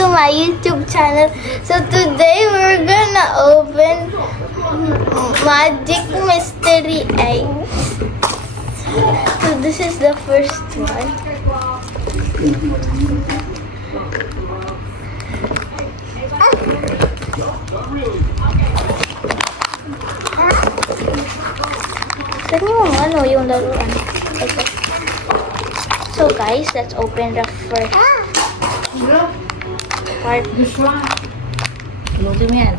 to my YouTube channel. So today we're gonna open Magic Mystery Eggs. So this is the first one. Saan yung laruan? Okay. So guys, let's open the first part. Luto mo yan.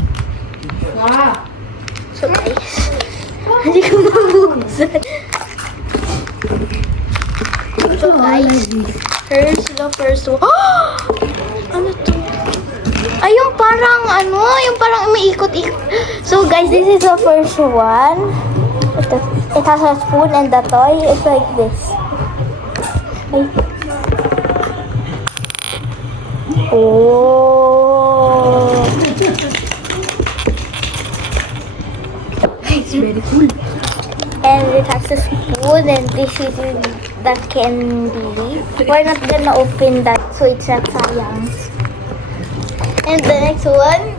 So guys, hindi ko mabuksan. So guys, here's the first one. Ano to? Ay, yung parang yung parang umiikot-ikot. So guys, this is the first one. It has a spoon and the toy. It's like this. Ay. Oh. It's very cool. And it has a spoon and this is the candy. We're not gonna open that, so it's a science. And the next one.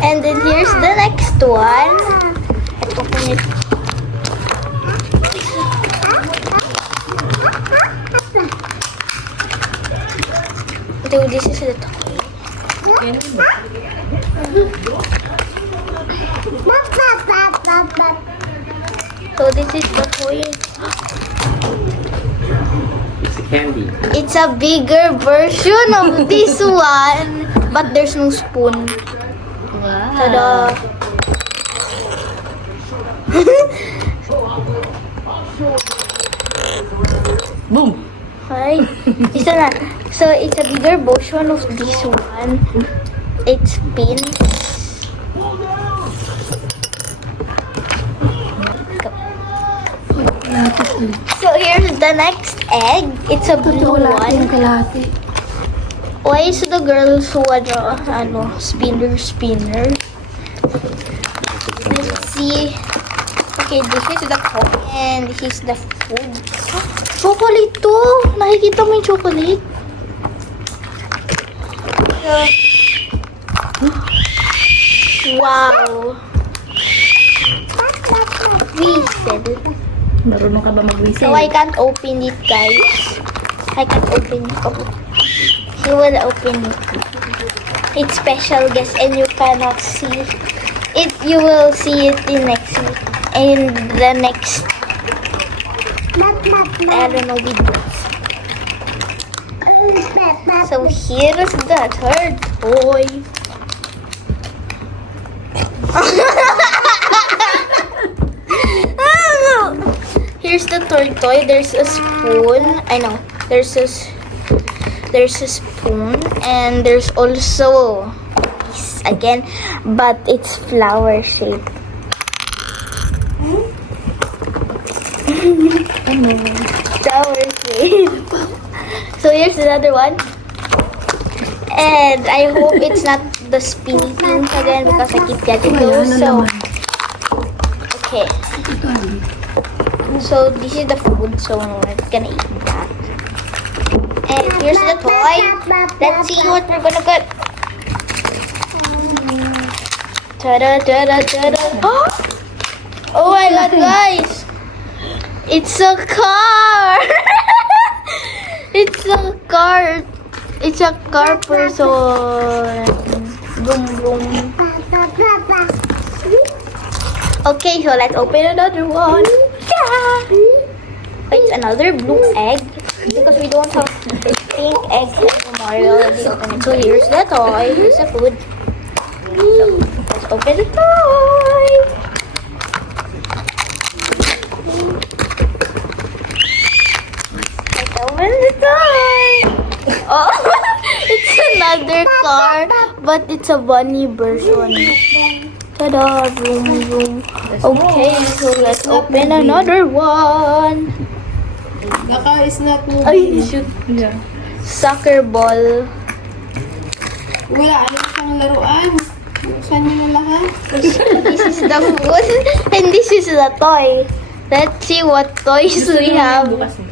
And then here's the next one. Let's open it. So this is the toy. So this is the toy. Candy. It's a bigger version of this one, but there's no spoon. Wow. Tada! Boom! Hi. Isa na. So it's a bigger version of this one. It spins. So here's the next egg. It's a blue one. Why is the girl so spinner? Let's see. Okay, this is the cup and this is the food. Chocolate to! Nakikita mo yung chocolate? Wow! Whistle. Marunong ka ba mag-whistle? So I can't open it, guys. I can't open it. Oh. He will open it. It's special, guys, and you cannot see it. You will see it in next week. In the next, I don't know, videos. So here's the third toy. Here's the third toy. There's a spoon. I know. There's a spoon, and there's also this again, but it's flower shaped. Flower shaped. So here's another one, and I hope it's not the spinny things again because I keep getting those. So okay. So this is the food, so we're gonna eat that. And here's the toy. Let's see what we're gonna get. Ta-da, ta-da, ta-da. Oh my god, guys! It's a car! It's a car. It's a car person. Boom, boom. Okay, so let's open another one. Wait, another blue egg. Because we don't have pink eggs anymore. We already opened it. So here's the toy. Here's the food. So let's open the toy. Let's open the toy. Oh, it's another car, but it's a bunny version. Ta-da! Vroom, vroom. Okay, so let's open another one. Baka is not moving. Ay, shoot. Yeah. Soccer ball. Wala, ayaw siyang laruan. Buksan niyo na lahat. This is the food, and this is the toy. Let's see what toys we have. Bukas na.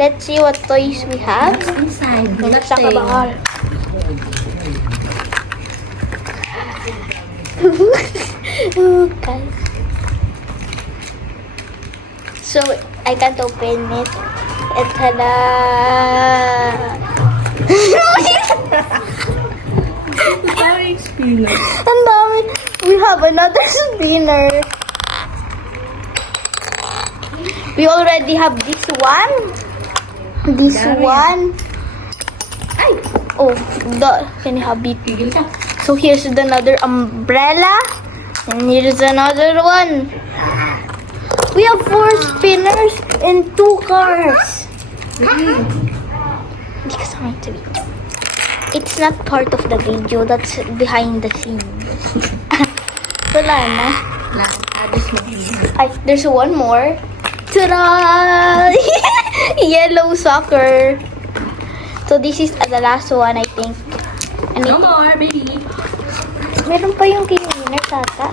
Let's see what toys we have. Inside. Nasa kabakal. Guys. So, I can't open it. And tada! Parang spinner. Ang dami. We have another spinner. We already have this one. This Dami. one. Ay! Oh, can you have it? Tigil ka. So here's another umbrella. And here's another one. We have 4 spinners and 2 cars. Hindi kasama ito. It's not part of the video. That's behind the scenes. Wala na. Lang. Abis mo. Ay, there's one more. Ta-da! Yellow soccer. So this is the last one, I think. And No more, baby. meron pa yung kay winner tata.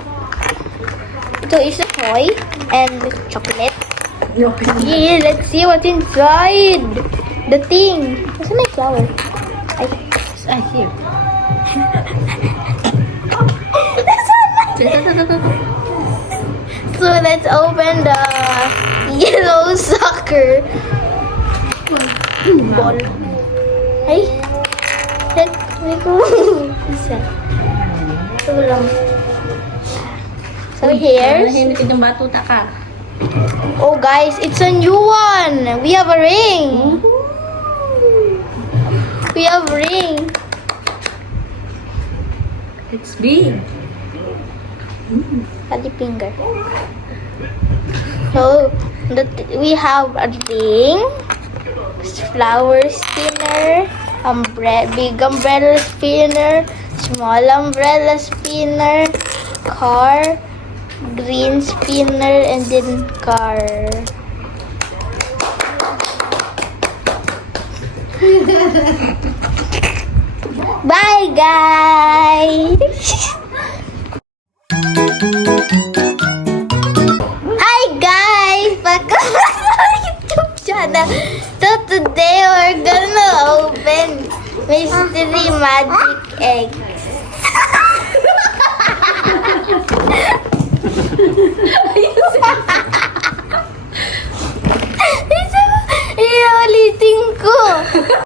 Ito is a toy and chocolate. No. Yeah, let's see what's inside. The thing. What's my flower? Ay, Ay, here. so let's open the yellow soccer ball. Ay, let me go. Isa. Ito lang. So here's. Nahimitin yung batuta ka. Oh guys, it's a new one. We have a ring. We have a ring. It's big. Kali finger. So we have a ring, flower spinner, big umbrella spinner, small umbrella spinner, car, green spinner, and then car. Bye guys! Hi guys! Welcome back to our YouTube channel. So today we're gonna open Mystery Magic Eggs. Ayun